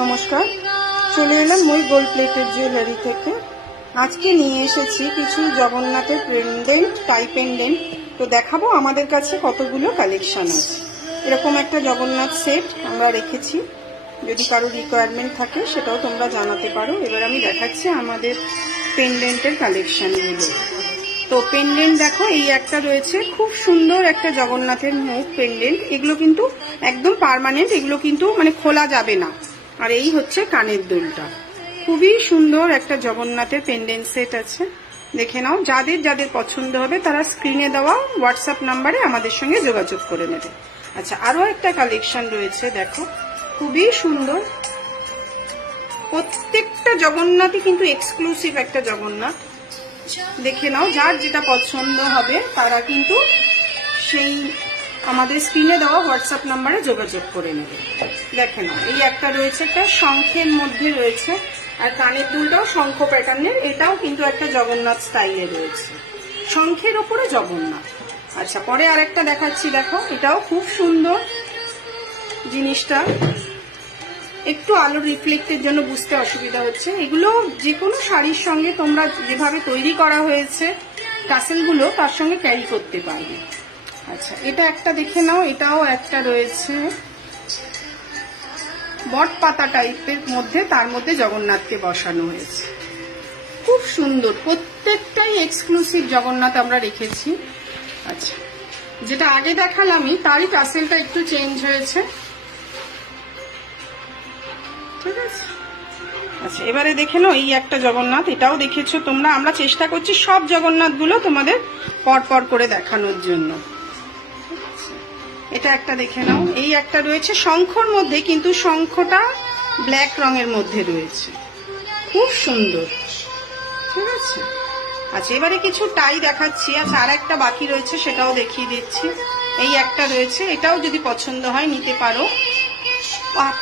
নমস্কার, চলে এলাম মই গোল্ড প্লেটেড জুয়েলারি থেকে। আজকে নিয়ে এসেছি কিছু জগন্নাথের পেন্ডেন্ট, টাই পেন্ডেন্ট। তো দেখাবো আমাদের কাছে কতগুলো কালেকশন আছে। এরকম একটা জগন্নাথ সেট আমরা রেখেছি, যদি কারো রিকোয়ারমেন্ট থাকে সেটাও তোমরা জানাতে পারো। এবার আমি দেখাচ্ছি আমাদের পেন্ডেন্টের কালেকশনগুলো। তো পেন্ডেন্ট দেখো, এই একটা রয়েছে, খুব সুন্দর একটা জগন্নাথের মুখ পেন্ডেন্ট। এগুলো কিন্তু একদম পার্মানেন্ট, এগুলো কিন্তু মানে খোলা যাবে না। আর এই হচ্ছে কানের দুলটা, খুবই সুন্দর একটা জগন্নাথের পেন্ডেন্ট সেট আছে। দেখে নাও, যাদের যাদের পছন্দ হবে তারা স্ক্রিনে দেওয়া হোয়াটসঅ্যাপ নাম্বারে আমাদের সঙ্গে যোগাযোগ করে নেবে। আচ্ছা, আরো একটা কালেকশন রয়েছে, দেখো খুবই সুন্দর। প্রত্যেকটা জগন্নাথই কিন্তু এক্সক্লুসিভ একটা জগন্নাথ। দেখে নাও, যার যেটা পছন্দ হবে তারা কিন্তু সেই আমাদের স্ক্রিনে দেওয়া হোয়াটসঅ্যাপ নাম্বারে যোগাযোগ করে নেবে। দেখে নাও, এই একটা রয়েছে, একটা শঙ্খের মধ্যে রয়েছে, আর কানের দুলটাও শঙ্খ প্যাটার্নের। এটাও কিন্তু একটা জগন্নাথ স্টাইলে রয়েছে, শঙ্খের ওপরে জগন্নাথ। আচ্ছা, পরে আরেকটা দেখাচ্ছি, দেখো এটাও খুব সুন্দর জিনিসটা। একটু আলো রিফ্লেক্টের জন্য বুঝতে অসুবিধা হচ্ছে। এগুলো যে কোনো শাড়ির সঙ্গে তোমরা যেভাবে তৈরি করা হয়েছে টাসেলগুলো তার সঙ্গে ক্যারি করতে পারবে। আচ্ছা, এটা একটা দেখে নাও, এটাও একটা রয়েছে বট পাতা টাইপের মধ্যে, তার মধ্যে জগন্নাথকে বসানো হয়েছে। খুব সুন্দর, প্রত্যেকটাই এক্সক্লুসিভ জগন্নাথ আমরা রেখেছি। আচ্ছা, যেটা আগে দেখালামই তারই টাসেলটা একটু চেঞ্জ হয়েছে, ঠিক আছে। আচ্ছা, এবারে দেখে নাও, এই একটা জগন্নাথ, এটাও দেখেছো তোমরা। আমরা চেষ্টা করছি সব জগন্নাথ গুলো তোমাদের পরপর করে দেখানোর জন্য। এটা একটা দেখে নাও, এই একটা রয়েছে শঙ্খর মধ্যে, কিন্তু শঙ্খটা ব্ল্যাক রঙের মধ্যে রয়েছে, খুব সুন্দর, ঠিক আছে। আচ্ছা, এবারে কিছু টাই দেখাচ্ছি। আচ্ছা, আর একটা বাকি রয়েছে, সেটাও দেখিয়ে দিচ্ছি। এই একটা রয়েছে, এটাও যদি পছন্দ হয় নিতে পারো।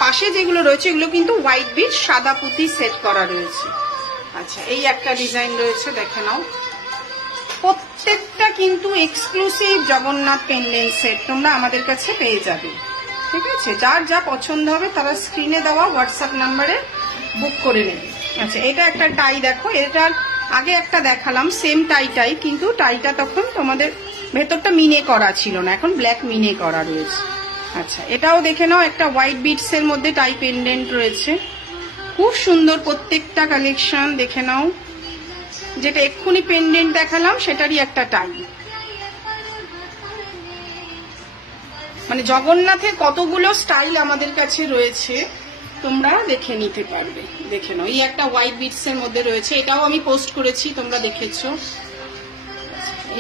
পাশে যেগুলো রয়েছে এগুলো কিন্তু হোয়াইট বিট সাদা পুঁতি সেট করা রয়েছে। আচ্ছা, এই একটা ডিজাইন রয়েছে, দেখে নাও। প্রত্যেকটা কিন্তু এক্সক্লুসিভ জগন্নাথ পেন্ডেন্ট সেট তোমরা আমাদের কাছে পেয়ে যাবে, ঠিক আছে। যার যা পছন্দ হবে তারা স্ক্রিনে দেওয়া হোয়াটসঅ্যাপ নাম্বারে বুক করে নেবে। আচ্ছা, এটা একটা টাই দেখো, এটার আগে একটা দেখালাম সেম টাই, কিন্তু টাইটা তখন তোমাদের ভেতরটা মিনে করা ছিল না, এখন ব্ল্যাক মিনে করা রয়েছে। আচ্ছা, এটাও দেখে নাও, একটা হোয়াইট বিটস এর মধ্যে টাই পেন্ডেন্ট রয়েছে, খুব সুন্দর প্রত্যেকটা কালেকশন। দেখে নাও, যেটা এক্ষুনি পেন্ডেন্ট দেখালাম সেটারই একটা টাই। মানে জগন্নাথের কতগুলো স্টাইল আমাদের কাছে রয়েছে তোমরা দেখে নিতে পারবে। দেখে নাও, এই একটা হোয়াইট বিটস এর মধ্যে রয়েছে, এটাও আমি পোস্ট করেছি, তোমরা দেখেছো।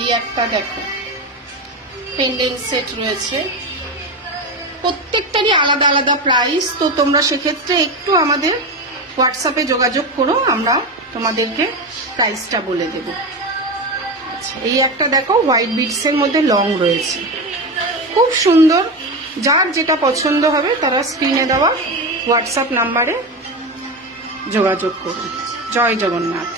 এই একটা দেখো পেন্ডেন্ট সেট রয়েছে, প্রত্যেকটারই আলাদা আলাদা প্রাইস। তো তোমরা সেক্ষেত্রে একটু আমাদের হোয়াটসঅ্যাপে যোগাযোগ করো, আমরা তোমাদেরকে প্রাইসটা বলে দেব। আচ্ছা, এই একটা দেখো হোয়াইট বিটস এর মধ্যে লং রয়েছে, খুব সুন্দর। যার যেটা পছন্দ হবে তারা স্ক্রিনে দেওয়া হোয়াটসঅ্যাপ নাম্বারে যোগাযোগ করুন। জয় জগন্নাথ।